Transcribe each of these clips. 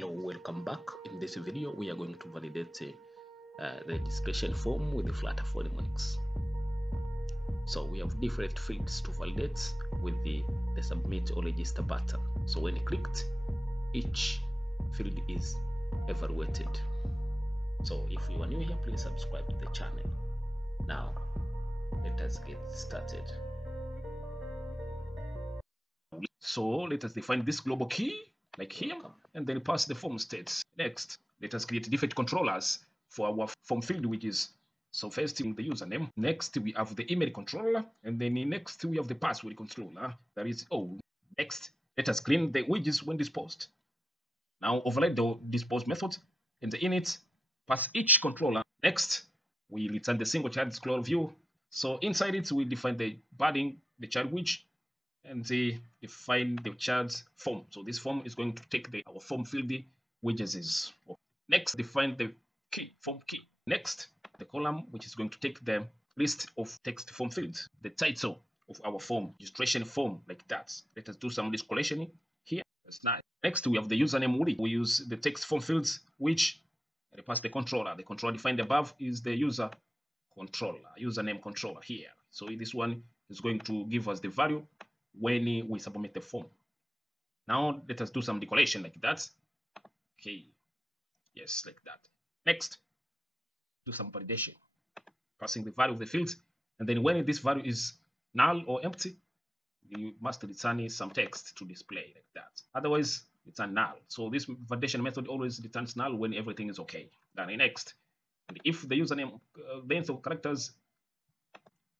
Hello, welcome back. In this video, we are going to validate the registration form with the Flutter frameworks. So we have different fields to validate with the submit or register button. So when clicked, each field is evaluated. So if you are new here, please subscribe to the channel. Now, let us get started. So let us define this global key like here, and then pass the form states. Next, let us create different controllers for our form field, which is, so first in the username. Next, we have the email controller, and then next we have the password controller. That is all. Next, let us clean the widgets when disposed. Now override the dispose method in the init, pass each controller. Next, we return the single child scroll view. So inside it, we define the padding, the child widget, and they define the child's form. So this form is going to take our form field widgets is. Next, define the key, form key. Next, the column, which is going to take the list of text form fields, the title of our form, registration form, like that. Let us do some discoloration here. That's nice. Next, we have the username. We use the text form fields, which pass the controller. The controller defined above is the user controller, username controller here. So this one is going to give us the value when we submit the form. Now let us do some decoration like that. Okay, yes, like that. Next, do some validation, passing the value of the field, and then when this value is null or empty, you must return some text to display like that. Otherwise, return null. So this validation method always returns null when everything is okay. Then next, and if the username length of characters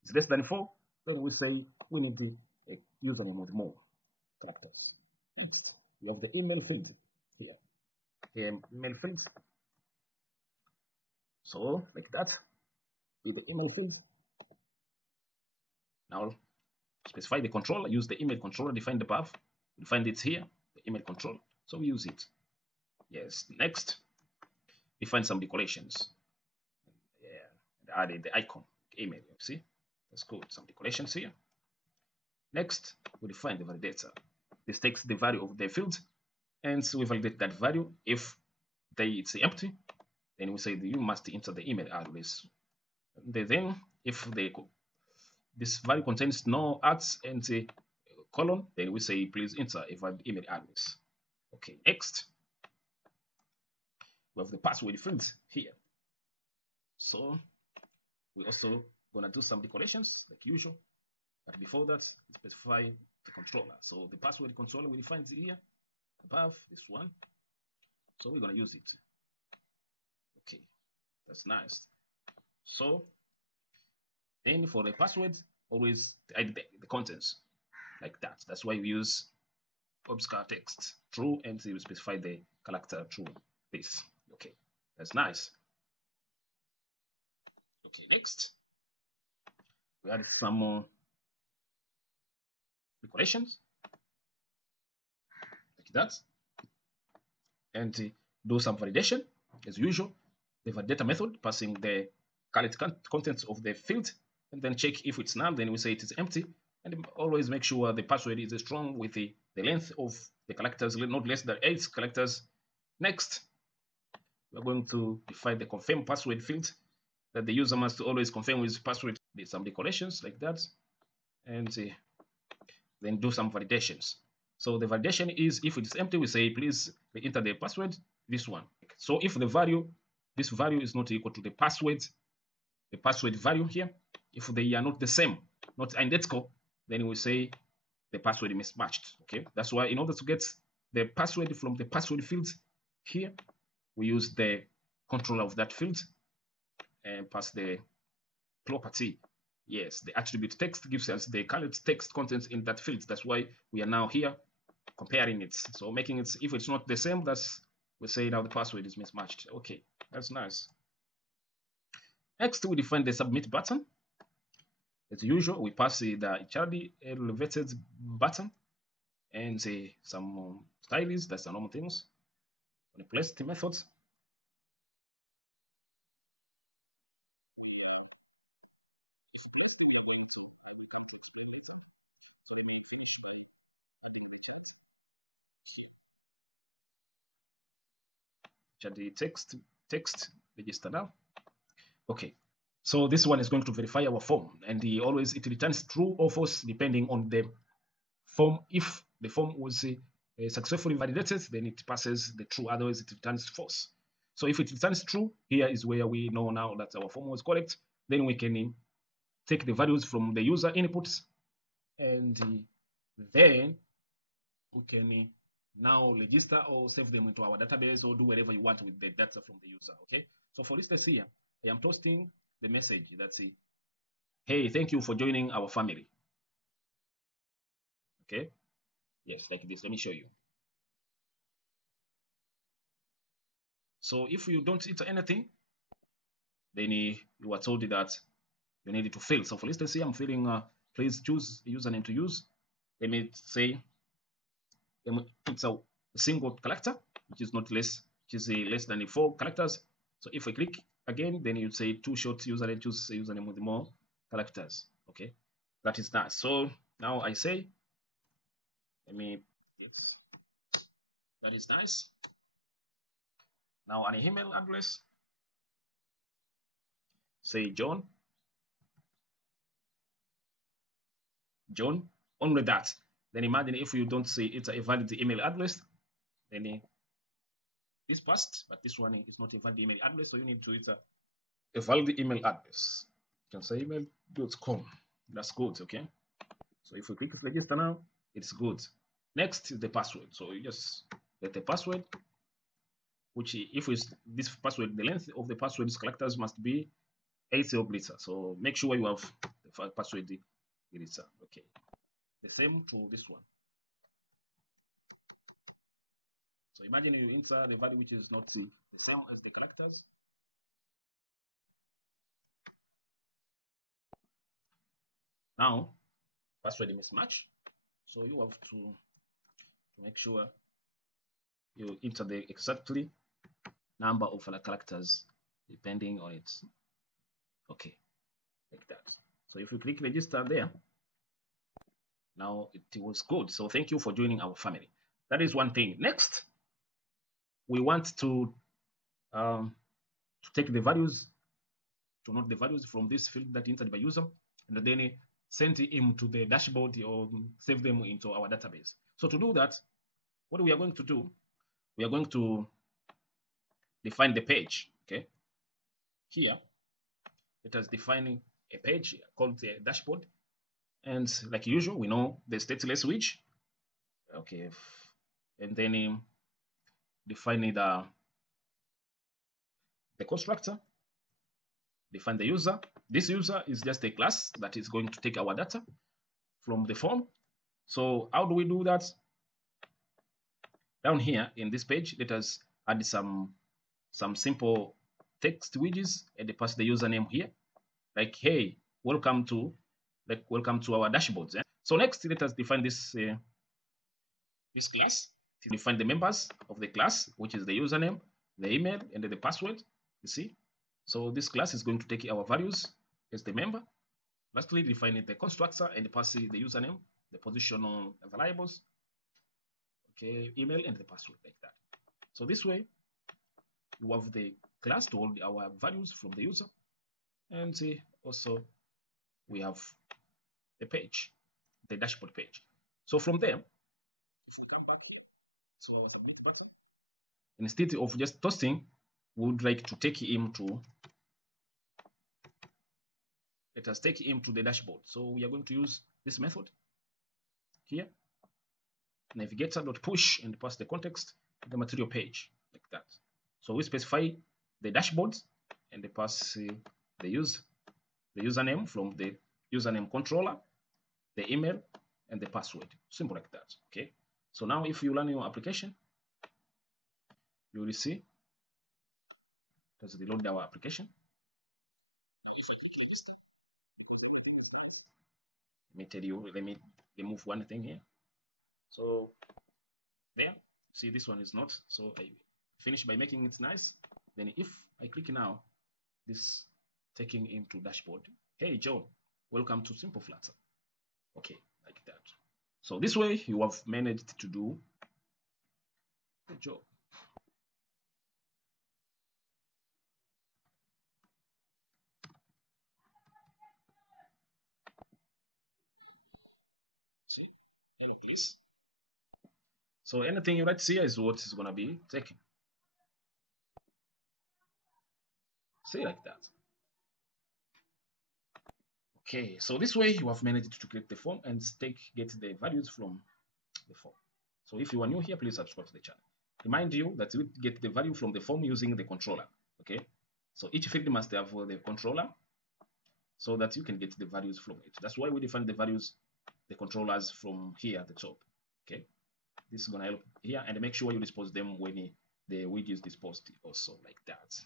is less than 4, then we say we need the username with more characters. Next, we have the email field here. The email field. So like that, with the email field. Now specify the controller, use the email controller defined above. We find it here, the email controller. So we use it. Yes. Next, define some decorations. Yeah, added the icon, email. See, that's good. Some decorations here. Next, we define the validator. This takes the value of the field, and so we validate that value. If it's empty, then we say that you must enter the email address. Then, if this value contains no @ and a colon, then we say please enter a valid email address. Okay, next, we have the password field here. So we also gonna do some decorations like usual, but before that, specify the controller. So the password controller we define here above this one. So we're gonna use it. Okay, that's nice. So then for the password, always add the contents like that. That's why we use obscure text true, and we specify the character true. This. Okay, that's nice. Okay, next we add some more decorations like that, and do some validation as usual. The validator method passing the current contents of the field, and then check if it's null, then we say it is empty, and always make sure the password is strong with the length of the characters, not less than 8 characters. Next, we're going to define the confirm password field that the user must always confirm with password. There's some decorations like that, and then do some validations. So the validation is if it is empty, we say please enter the password, this one. So if the value, this value is not equal to the password value here, if they are not the same, not identical, then we say the password mismatched. Okay, that's why in order to get the password from the password field here, we use the controller of that field and pass the property. Yes, the attribute text gives us the current text contents in that field. That's why we are now here comparing it. So making it, if it's not the same, that's, we say now the password is mismatched. Okay, that's nice. Next, we define the submit button. As usual, we pass the child elevated button and some styles. That's the normal things. Replace the methods. the text register now. Okay, so this one is going to verify our form, and always it returns true or false depending on the form. If the form was successfully validated, then it passes the true, otherwise it returns false. So if it returns true, here is where we know now that our form was correct. Then we can take the values from the user inputs, and then we can now register or save them into our database or do whatever you want with the data from the user. Okay, so for instance here, I am posting the message that's hey, thank you for joining our family. Okay, yes, like this. Let me show you. So if you don't enter anything, then you are told that you need to fill. So for instance here, I'm filling please choose a username to use. Let me say it's a single character, which is not less, which is less than 4 characters. So if I click again, then you'd say too short username, choose a username with more characters. Okay, that is nice. So now I say, let me, yes, that is nice. Now an email address, say John, only that. Then imagine if you don't say it's a valid email address, then this passed, but this one is not a valid email address, so you need to enter a valid email address. You can say email.com. That's good, okay? So if we click register now, it's good. Next is the password. So you just get the password, which if it's this password, the length of the password's characters must be 80 characters. So make sure you have the password editor. Okay. The same to this one. So imagine you enter the value which is not the same as the characters. Now, password mismatch. So you have to make sure you enter the exactly number of characters depending on it. Okay, like that. So if you click register there, now it was good. So thank you for joining our family. That is one thing. Next, we want to take the values, to note the values from this field that entered by user, and then send him to the dashboard or save them into our database. So to do that, what we are going to do, we are going to define the page. Okay, here it has defining a page called the dashboard, and like usual, we know the stateless switch. Okay, and then defining the constructor, define the user. This user is just a class that is going to take our data from the form. So how do we do that? Down here in this page, let us add some simple text widgets and pass the username here, like hey, welcome to our dashboards. So next, let us define this this class to define the members of the class, which is the username, the email, and the password. You see, so this class is going to take our values as the member. Lastly, define the constructor and pass the username, the positional variables, okay, email, and the password, like that. So this way, we have the class to hold our values from the user, and also we have the page, the dashboard page. So from there, if we come back here to our submit button, instead of just toasting, we would like to take him to, let us take him to the dashboard. So we are going to use this method here, navigator.push, and pass the context to the material page, like that. So we specify the dashboard and pass the username from the username controller, the email, and the password. Simple like that. Okay. So now if you run your application, you will see let's reload our application. Let me tell you, let me remove one thing here. So there, see this one is not. So I finish by making it nice. Then if I click now, this taking him to dashboard. Hey John, welcome to Simple Flutter. Okay, like that. So this way you have managed to do the job. Hello, please. So anything you write here is what is going to be taken. See, like that. Okay, so this way you have managed to create the form and get the values from the form. So if you are new here, please subscribe to the channel. Remind you that you get the value from the form using the controller. Okay, so each field must have the controller so that you can get the values from it. That's why we define the values, the controllers from here at the top. Okay, this is gonna help here, and make sure you dispose them when the widget is disposed also like that.